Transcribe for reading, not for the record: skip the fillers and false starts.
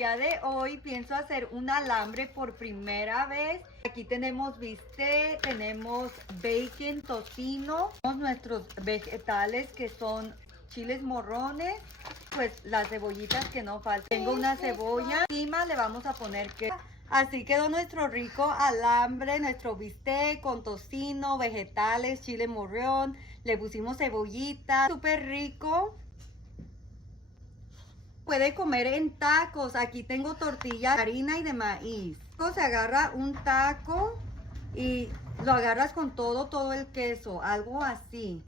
día de hoy pienso hacer un alambre por primera vez. Aquí tenemos bistec, tenemos bacon, tocino, nuestros vegetales que son chiles morrones, pues las cebollitas que no faltan. Tengo una cebolla, encima le vamos a poner queso. Así quedó nuestro rico alambre, nuestro bistec con tocino, vegetales, chile morrón, le pusimos cebollita, súper rico. Puede comer en tacos. Aquí tengo tortilla de harina y de maíz. Se agarra un taco y lo agarras con todo el queso, algo así.